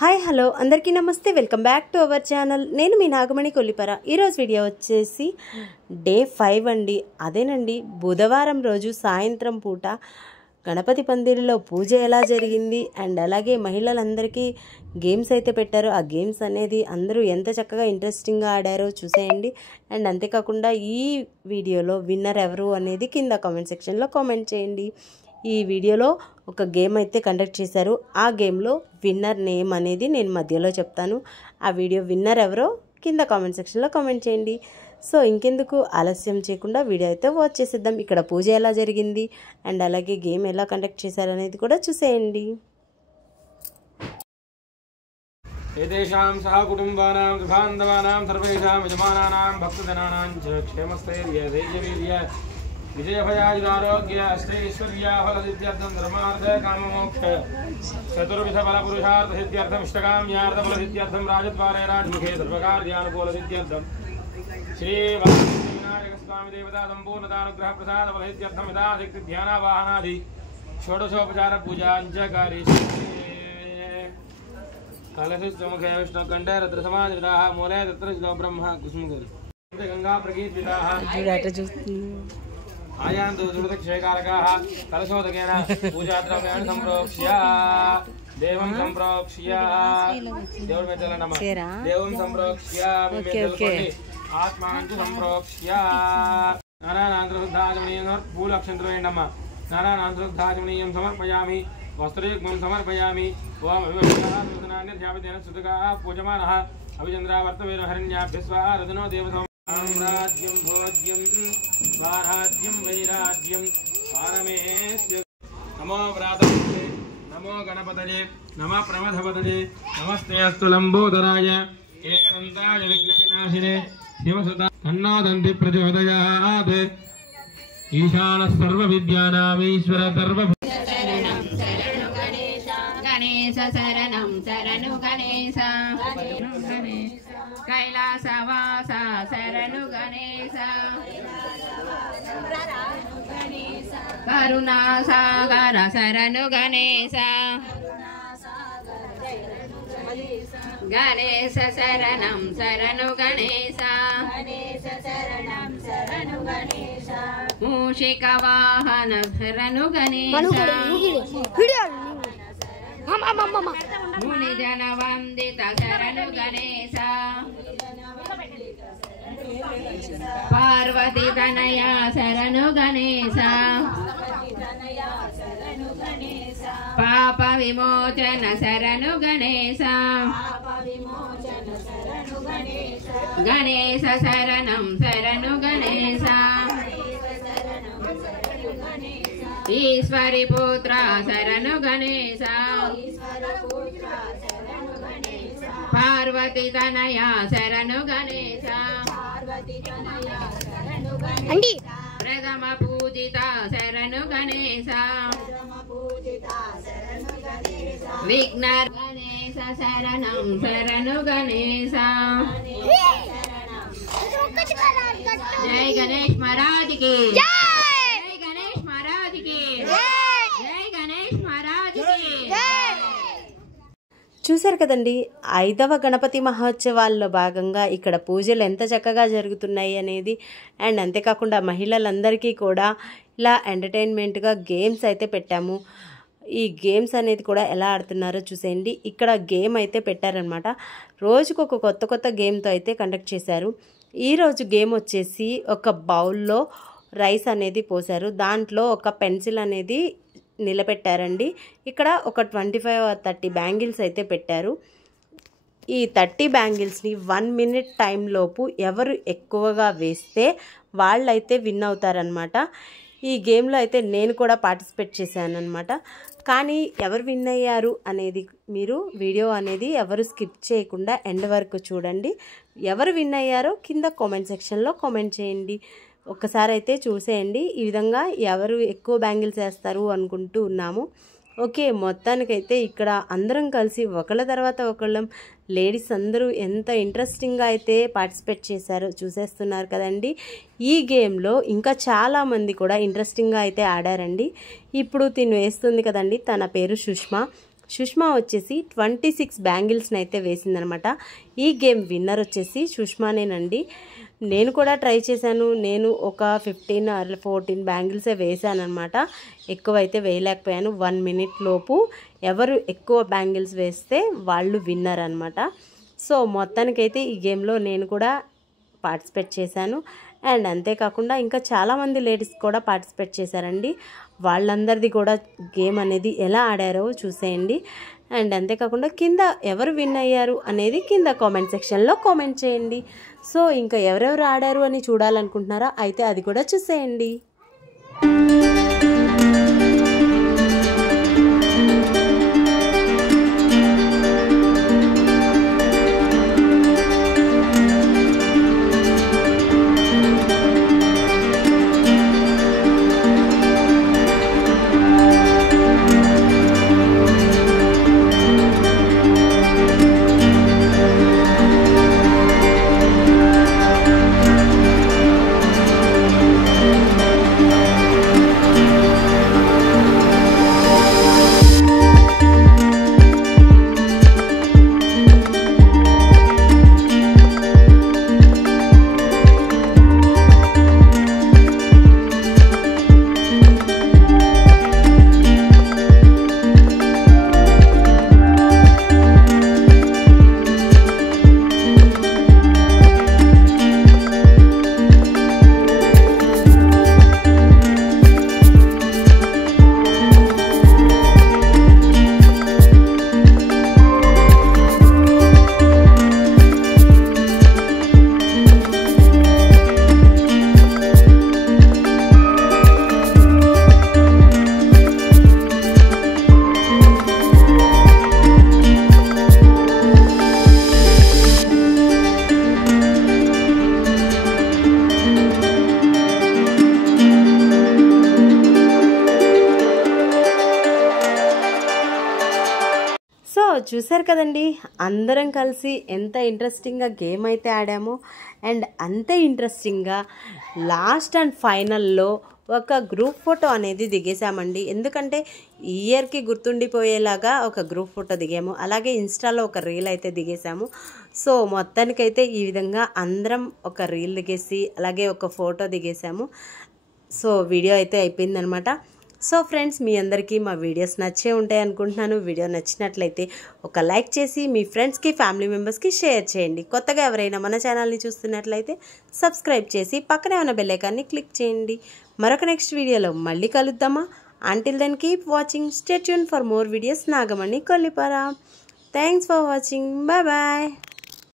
Hi hello అందరికీ నమస్తే, welcome back to our channel. నేను మీ నాగమణి కొల్లిపర. ఈరోజు వీడియో వచ్చేసి డే 5 అండి. అదేనండి, బుధవారం రోజు సాయంత్రం పూట గణపతి పందిరిలో పూజ ఎలా జరిగింది అండ్ అలాగే మహిళలందరికీ గేమ్స్ అయితే పెట్టారు. ఆ గేమ్స్ అనేది అందరూ ఎంత చక్కగా ఇంట్రెస్టింగ్గా ఆడారో చూసేయండి. అండ్ అంతేకాకుండా ఈ వీడియోలో విన్నర్ ఎవరు అనేది కింద కామెంట్ సెక్షన్లో కామెంట్ చేయండి. ఈ వీడియోలో ఒక గేమ్ అయితే కండక్ట్ చేశారు. ఆ గేమ్లో విన్నర్ నేమ్ అనేది నేను మధ్యలో చెప్తాను. ఆ వీడియో విన్నర్ ఎవరో కింద కామెంట్ సెక్షన్లో కామెంట్ చేయండి. సో ఇంకెందుకు ఆలస్యం చేయకుండా వీడియో అయితే వాచ్ చేసేద్దాం. ఇక్కడ పూజ ఎలా జరిగింది అండ్ అలాగే గేమ్ ఎలా కండక్ట్ చేశారు అనేది కూడా చూసేయండి. ఏతేషాం సహ కుటుంబానాం సుఖాంతవానాం సర్వేషాం యజమానానాం భక్తజనానాం చ క్షేమస్థైర్య ధైర్యవీర్య విజయభయాయురారోగ్య అష్టైశ్వర్యాఫలసిద్ధ్యర్థం ధర్మార్థ కామమోక్ష చతుర్విధ ఫలపురుషార్థ సిద్ధ్యర్థం ఇష్టకామ్యార్థఫలసిద్ధ్యర్థం రాజద్వారే రాజముఖే సర్వకార్యానుకూలసిద్ధ్యర్థం శ్రీ వినాయక స్వామి దేవతా సంపూర్ణతానుగ్రహ ప్రసాద ఫలసిద్ధ్యర్థం యథాశక్తి ధ్యానావాహనాది షోడశోపచార పూజాంచ కరిష్యే. కలశముఖే విష్ణుకంఠే రద్రసమాధితాః మూలే తత్ర శిలో బ్రహ్మ కుసుమగరి గంగా ప్రగీత్వితాః ఆయాంతు దుర్దక్షేకారకాః కలశోదకేన పూజాద్రవ్యాన్ని సంప్రోక్ష్య దేవం సంప్రోక్ష్య దేవుడి మీద నమః దేవం సంప్రోక్ష్య ఆత్మాంచు సంప్రోక్ష్య నానానాంతరుద్ధాచమనీయం పూలక్షంతులేండమ్మ నానానాంతరుద్ధాచమనీయం సమర్పయామి వస్త్రయుగ్మం సమర్పయామి. ఓం అవినాన్యధ్యాపదేన సుతగా పూజమానః అభిచంద్రావర్తవేన హరిణ్యాభ్యస్వారదనో దేవ రాజ్యం భోజ్యం స్వారాజ్యం వైరాజ్యం పారమేస్య. నమో వ్రాతపతయే నమో గణపతయే నమ ప్రమథపతయే నమస్తే అస్తు లంబోదరాయ ఏకదంతాయ విఘ్నవినాశినే శివసుత తన్నోదంతి ప్రచోదయాత్. ఈశాన సర్వ విద్యానామీశ్వర సర్వ గణేశ శరణం శరణు గణేశ కైలాసవాస శరణు గణేశ కరుణాసాగర శరణు గణేశ గణేశ శరణం శరణు గణేశ మూషిక వాహన శరణు గణేశ ముని జన వందిత శరణు గణేశ పార్వతి తనయ శరణు గణేశ పాప విమోచన శరణు గణేశ గణేశ శరణం శరణు గణేశ ఈశ్వరి పుత్ర శరణు గణేశ పార్వతి తనయ శరణు గణేశ ప్రథమ పూజిత శరణు గణేశ విఘ్న గణేశ శరణం శరణు గణేశ. జై గణేష్ మహారాజ్ కి జై గణేష్ మహారాజ్ కి జై గణేష్ మహారాజ్ కి. చూశారు కదండి, 5వ గణపతి మహోత్సవాల్లో భాగంగా ఇక్కడ పూజలు ఎంత చక్కగా జరుగుతున్నాయి అనేది. అండ్ అంతేకాకుండా మహిళలందరికీ కూడా ఇలా ఎంటర్టైన్మెంట్గా గేమ్స్ అయితే పెట్టాము. ఈ గేమ్స్ అనేది కూడా ఎలా ఆడుతున్నారో చూసేయండి. ఇక్కడ గేమ్ అయితే పెట్టారనమాట. రోజుకు ఒక కొత్త గేమ్తో అయితే కండక్ట్ చేశారు. ఈరోజు గేమ్ వచ్చేసి ఒక బౌల్లో రైస్ అనేది పోశారు. దాంట్లో ఒక పెన్సిల్ అనేది నిలబెట్టారండి. ఇక్కడ ఒక 25-30 బ్యాంగిల్స్ అయితే పెట్టారు. ఈ 30 బ్యాంగిల్స్ని 1 మినిట్ టైంలోపు ఎవరు ఎక్కువగా వేస్తే వాళ్ళైతే విన్ అవుతారనమాట. ఈ గేమ్లో అయితే నేను కూడా పార్టిసిపేట్ చేశాను అనమాట. కానీ ఎవరు విన్ అయ్యారు అనేది మీరు వీడియో అనేది ఎవరు స్కిప్ చేయకుండా ఎండ్ వరకు చూడండి. ఎవరు విన్ అయ్యారో కింద కామెంట్ సెక్షన్లో కామెంట్ చేయండి. ఒక్కసారి అయితే చూసేయండి. ఈ విధంగా ఎవరు ఎక్కువ బ్యాంగిల్స్ వేస్తారు అనుకుంటూ ఉన్నాము. ఓకే, మొత్తానికైతే ఇక్కడ అందరం కలిసి ఒకళ్ళ తర్వాత ఒకళ్ళం లేడీస్ అందరూ ఎంత ఇంట్రెస్టింగ్గా అయితే పార్టిసిపేట్ చేశారో చూసేస్తున్నారు కదండి. ఈ గేమ్లో ఇంకా చాలామంది కూడా ఇంట్రెస్టింగ్గా అయితే ఆడారండి. ఇప్పుడు తిను వేస్తుంది కదండి, తన పేరు సుష్మా. సుష్మా వచ్చేసి 26 బ్యాంగిల్స్ని అయితే వేసిందనమాట. ఈ గేమ్ విన్నర్ వచ్చేసి సుష్మానేనండి. నేను కూడా ట్రై చేశాను. నేను ఒక 15 or 14 బ్యాంగిల్సే వేసాను అనమాట. ఎక్కువైతే వేయలేకపోయాను. 1 minute లోపు ఎవరు ఎక్కువ బ్యాంగిల్స్ వేస్తే వాళ్ళు విన్నర్ అనమాట. సో మొత్తానికైతే ఈ గేమ్లో నేను కూడా పార్టిసిపేట్ చేశాను. అండ్ అంతేకాకుండా ఇంకా చాలామంది లేడీస్ కూడా పార్టిసిపేట్ చేశారండి. వాళ్ళందరిది కూడా గేమ్ అనేది ఎలా ఆడారో చూసేయండి. అండ్ అంతేకాకుండా కింద ఎవరు విన్ అయ్యారు అనేది కింద కామెంట్ సెక్షన్లో కామెంట్ చేయండి. సో ఇంకా ఎవరెవరు ఆడారు అని చూడాలనుకుంటున్నారా అయితే అది కూడా చూసేయండి. చూసారు కదండి, అందరం కలిసి ఎంత ఇంట్రెస్టింగ్గా గేమ్ అయితే ఆడామో. అండ్ అంతే ఇంట్రెస్టింగ్గా లాస్ట్ అండ్ ఫైనల్లో ఒక గ్రూప్ ఫోటో అనేది దిగేసామండి. ఎందుకంటే ఈ ఇయర్కి గుర్తుండిపోయేలాగా ఒక గ్రూప్ ఫోటో దిగాము. అలాగే ఇన్స్టాలో ఒక రీల్ అయితే దిగేసాము. సో మొత్తానికైతే ఈ విధంగా అందరం ఒక రీల్ దిగేసి అలాగే ఒక ఫోటో దిగేసాము. సో వీడియో అయితే అయిపోయిందనమాట. సో ఫ్రెండ్స్, మీ అందరికీ మా వీడియోస్ నచ్చే ఉంటాయి అనుకుంటున్నాను. వీడియో నచ్చినట్లయితే ఒక లైక్ చేసి మీ ఫ్రెండ్స్కి ఫ్యామిలీ మెంబర్స్కి షేర్ చేయండి. కొత్తగా ఎవరైనా మన ఛానల్ని చూస్తున్నట్లయితే సబ్స్క్రైబ్ చేసి పక్కనే ఉన్న బెల్ ఐకాన్ని క్లిక్ చేయండి. మరొక నెక్స్ట్ వీడియోలో మళ్ళీ కలుద్దామా? Until then keep watching. Stay tune for more videos. Nagamani Kollipara. Thanks for watching. Bye bye.